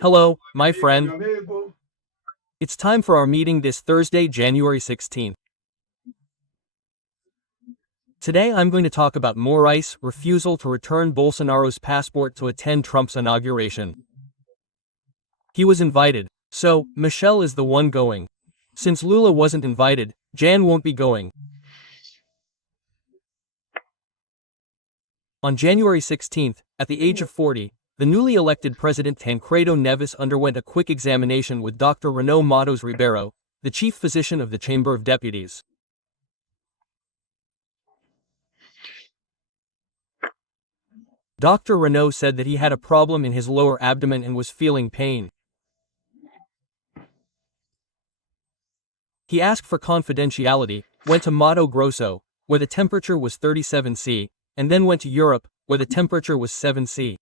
Hello, my friend. It's time for our meeting this Thursday, January 16th. Today I'm going to talk about Moraes' refusal to return Bolsonaro's passport to attend Trump's inauguration. He was invited, so Michelle is the one going. Since Lula wasn't invited, Jan won't be going. On January 16th, at the age of 40, the newly elected President Tancredo Neves underwent a quick examination with Dr. Renaud Matos Ribeiro, the chief physician of the Chamber of Deputies. Dr. Renaud said that he had a problem in his lower abdomen and was feeling pain. He asked for confidentiality, went to Mato Grosso, where the temperature was 37 C, and then went to Europe, where the temperature was 7 C.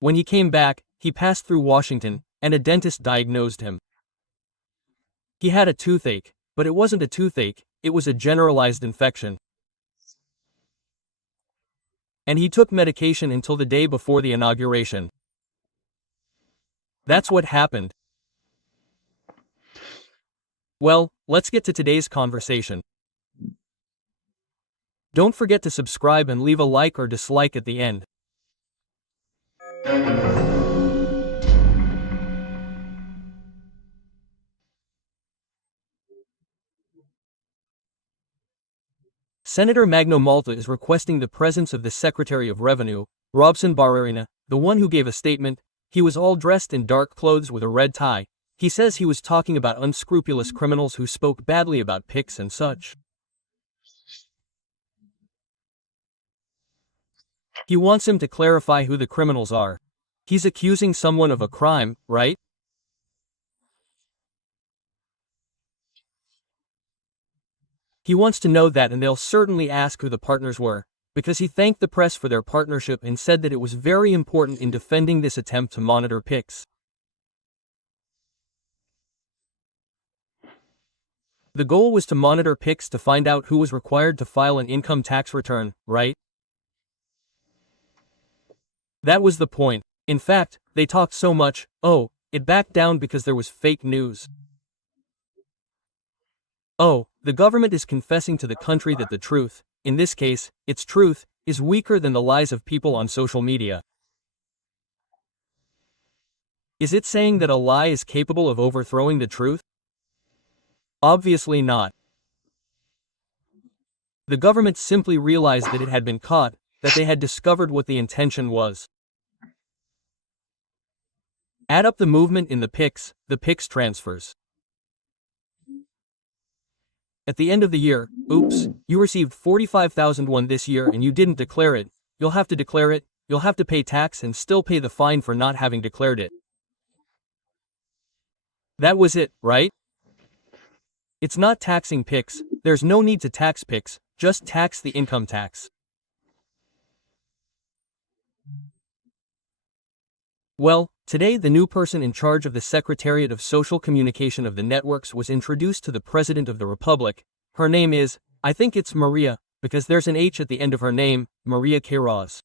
When he came back, he passed through Washington, and a dentist diagnosed him. He had a toothache, but it wasn't a toothache, it was a generalized infection. And he took medication until the day before the inauguration. That's what happened. Well, let's get to today's conversation. Don't forget to subscribe and leave a like or dislike at the end. Senator Magno Malta is requesting the presence of the Secretary of Revenue, Robson Barrerina, the one who gave a statement. He was all dressed in dark clothes with a red tie. He says he was talking about unscrupulous criminals who spoke badly about PICs and such. He wants him to clarify who the criminals are. He's accusing someone of a crime, right? He wants to know that, and they'll certainly ask who the partners were, because he thanked the press for their partnership and said that it was very important in defending this attempt to monitor PICs. The goal was to monitor PICs to find out who was required to file an income tax return, right? That was the point. In fact, they talked so much, it backed down because there was fake news. The government is confessing to the country that the truth, in this case, its truth, is weaker than the lies of people on social media. Is it saying that a lie is capable of overthrowing the truth? Obviously not. The government simply realized that it had been caught, that they had discovered what the intention was. Add up the movement in the PICs transfers. At the end of the year, oops, you received 45,001 this year and you didn't declare it. You'll have to declare it, you'll have to pay tax and still pay the fine for not having declared it. That was it, right? It's not taxing PICs, there's no need to tax PICs, just tax the income tax. Well, today the new person in charge of the Secretariat of Social Communication of the networks was introduced to the President of the Republic. Her name is, I think it's Maria, because there's an H at the end of her name, Maria Queiroz.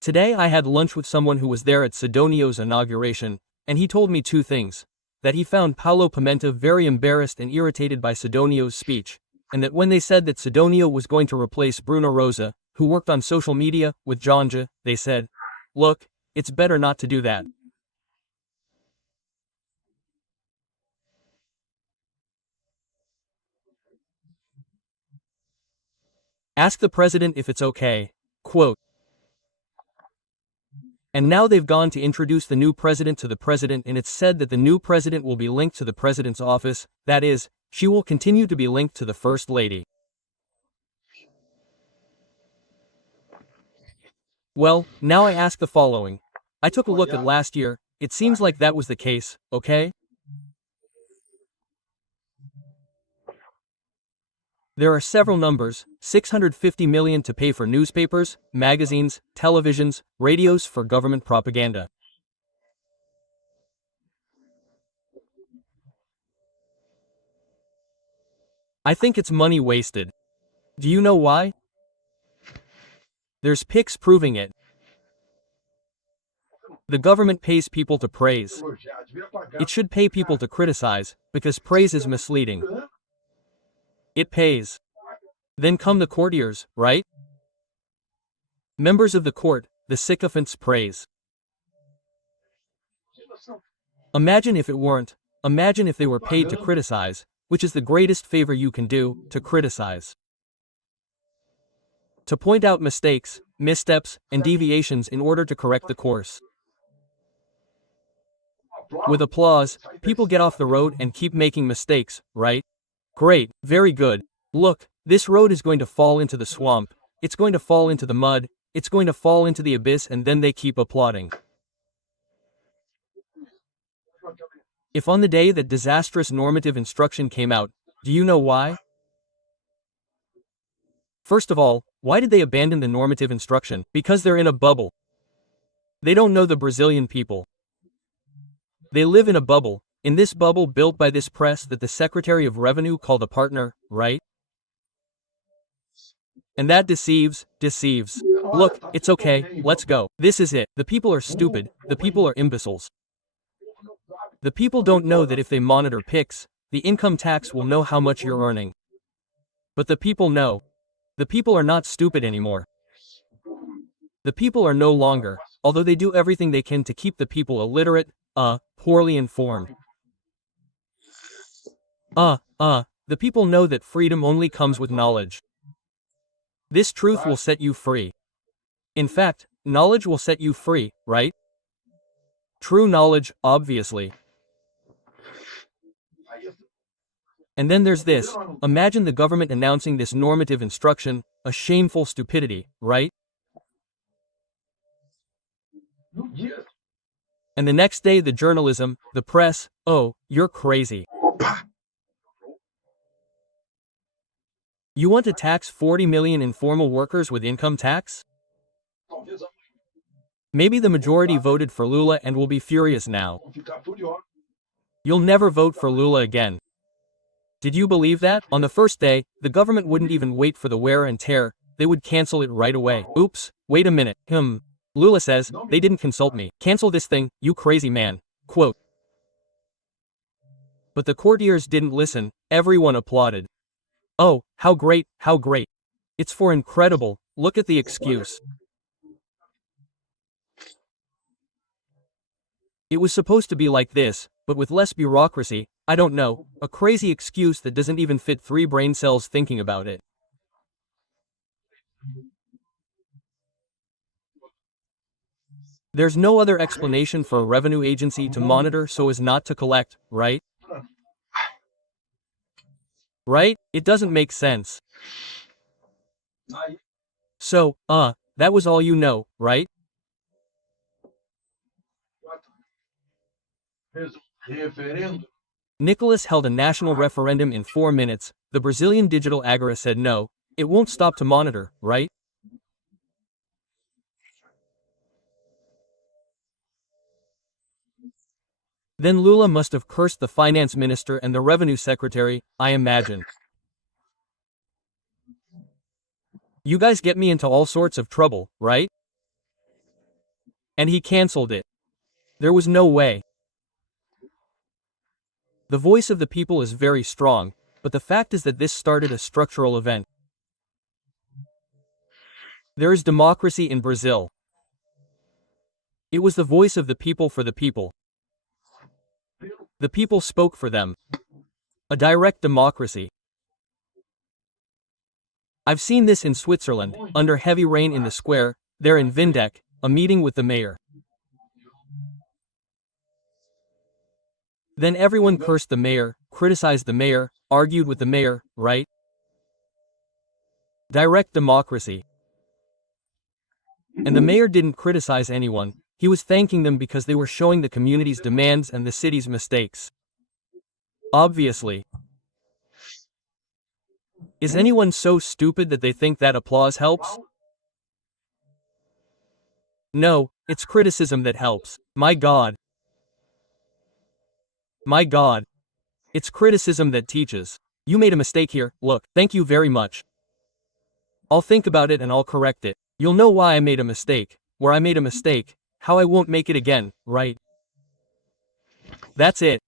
Today I had lunch with someone who was there at Sidonio's inauguration, and he told me two things. That he found Paulo Pimenta very embarrassed and irritated by Sidonio's speech, and that when they said that Sidonio was going to replace Bruno Rosa, who worked on social media, with Janja, they said, look, it's better not to do that. Ask the president if it's okay. Quote. And now they've gone to introduce the new president to the president, and it's said that the new president will be linked to the president's office, that is, she will continue to be linked to the First Lady. Well, now I ask the following. I took a look at last year, it seems like that was the case, okay? There are several numbers, 650 million to pay for newspapers, magazines, televisions, radios for government propaganda. I think it's money wasted. Do you know why? There's pics proving it. The government pays people to praise. It should pay people to criticize, because praise is misleading. It pays. Then come the courtiers, right? Members of the court, the sycophants praise. Imagine if it weren't. Imagine if they were paid to criticize, which is the greatest favor you can do, to criticize. To point out mistakes, missteps, and deviations in order to correct the course. With applause, people get off the road and keep making mistakes, right? Great, very good. Look, this road is going to fall into the swamp, it's going to fall into the mud, it's going to fall into the abyss, and then they keep applauding. If on the day that disastrous normative instruction came out, do you know why? First of all, why did they abandon the normative instruction? Because they're in a bubble. They don't know the Brazilian people. They live in a bubble, in this bubble built by this press that the Secretary of Revenue called a partner, right? And that deceives. Look, it's okay, let's go. This is it. The people are stupid, the people are imbeciles. The people don't know that if they monitor pics, the income tax will know how much you're earning. But the people know. The people are not stupid anymore. The people are no longer, although they do everything they can to keep the people illiterate, poorly informed. The people know that freedom only comes with knowledge. This truth will set you free. In fact, knowledge will set you free, right? True knowledge, obviously. And then there's this. Imagine the government announcing this normative instruction, a shameful stupidity, right? And the next day the journalism, the press, oh, you're crazy. You want to tax 40 million informal workers with income tax? Maybe the majority voted for Lula and will be furious now. You'll never vote for Lula again. Did you believe that? On the first day, the government wouldn't even wait for the wear and tear, they would cancel it right away. Oops, wait a minute, Lula says, they didn't consult me. Cancel this thing, you crazy man. Quote. But the courtiers didn't listen, everyone applauded. Oh, how great, how great. It's for incredible, look at the excuse. It was supposed to be like this, but with less bureaucracy, I don't know, a crazy excuse that doesn't even fit 3 brain cells thinking about it. There's no other explanation for a revenue agency to monitor so as not to collect, right? Right? It doesn't make sense. So, that was all you know, right? Nicholas held a national referendum in 4 minutes, the Brazilian digital agora said no, it won't stop to monitor, right? Then Lula must have cursed the finance minister and the revenue secretary, I imagine. You guys get me into all sorts of trouble, right? And he cancelled it. There was no way. The voice of the people is very strong, but the fact is that this started a structural event. There is democracy in Brazil. It was the voice of the people for the people. The people spoke for them. A direct democracy. I've seen this in Switzerland, under heavy rain in the square, there in Vindeck, a meeting with the mayor. Then everyone cursed the mayor, criticized the mayor, argued with the mayor, right? Direct democracy. And the mayor didn't criticize anyone, he was thanking them because they were showing the community's demands and the city's mistakes. Obviously. Is anyone so stupid that they think that applause helps? No, it's criticism that helps. My God. My God. It's criticism that teaches. You made a mistake here, look, thank you very much. I'll think about it and I'll correct it. You'll know why I made a mistake, where I made a mistake, how I won't make it again, right? That's it.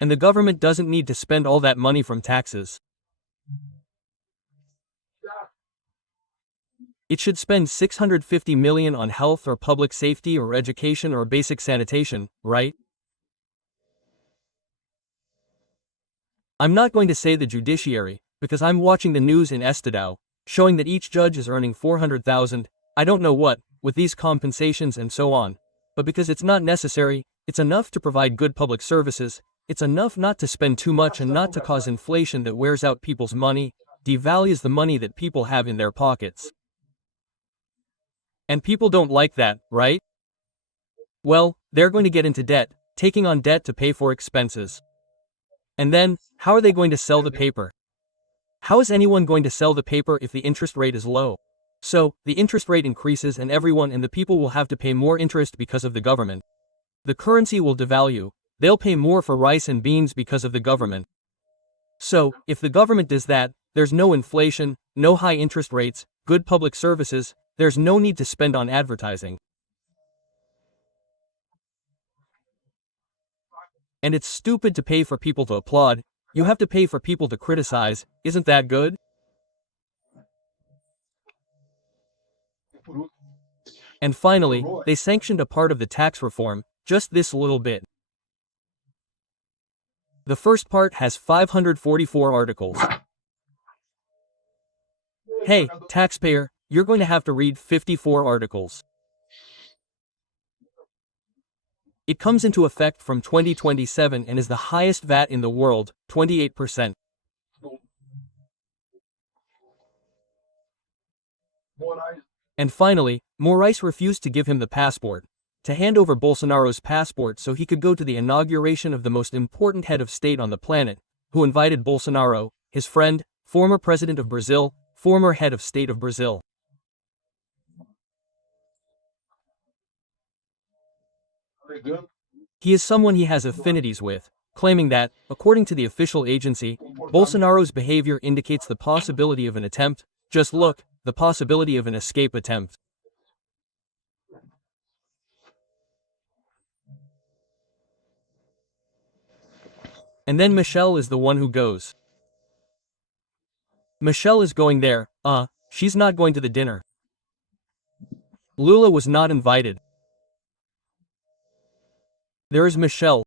And the government doesn't need to spend all that money from taxes. It should spend $650 million on health or public safety or education or basic sanitation, right? I'm not going to say the judiciary, because I'm watching the news in Estado, showing that each judge is earning 400,000, I don't know what, with these compensations and so on. But because it's not necessary, it's enough to provide good public services, it's enough not to spend too much and not to cause inflation that wears out people's money, devalues the money that people have in their pockets. And people don't like that, right? Well, they're going to get into debt, taking on debt to pay for expenses. And then, how are they going to sell the paper? How is anyone going to sell the paper if the interest rate is low? So, the interest rate increases and everyone and the people will have to pay more interest because of the government. The currency will devalue, they'll pay more for rice and beans because of the government. So, if the government does that, there's no inflation, no high interest rates, good public services, there's no need to spend on advertising. And it's stupid to pay for people to applaud, you have to pay for people to criticize, isn't that good? And finally, they sanctioned a part of the tax reform, just this little bit. The first part has 544 articles. Hey, taxpayer, you're going to have to read 54 articles. It comes into effect from 2027 and is the highest VAT in the world, 28%. And finally, Moraes refused to give him the passport, to hand over Bolsonaro's passport so he could go to the inauguration of the most important head of state on the planet, who invited Bolsonaro, his friend, former president of Brazil, former head of state of Brazil. He is someone he has affinities with, claiming that, according to the official agency, Bolsonaro's behavior indicates the possibility of an attempt, just look, the possibility of an escape attempt. And then Michelle is the one who goes. Michelle is going there, she's not going to the dinner. Lula was not invited. There is Michelle,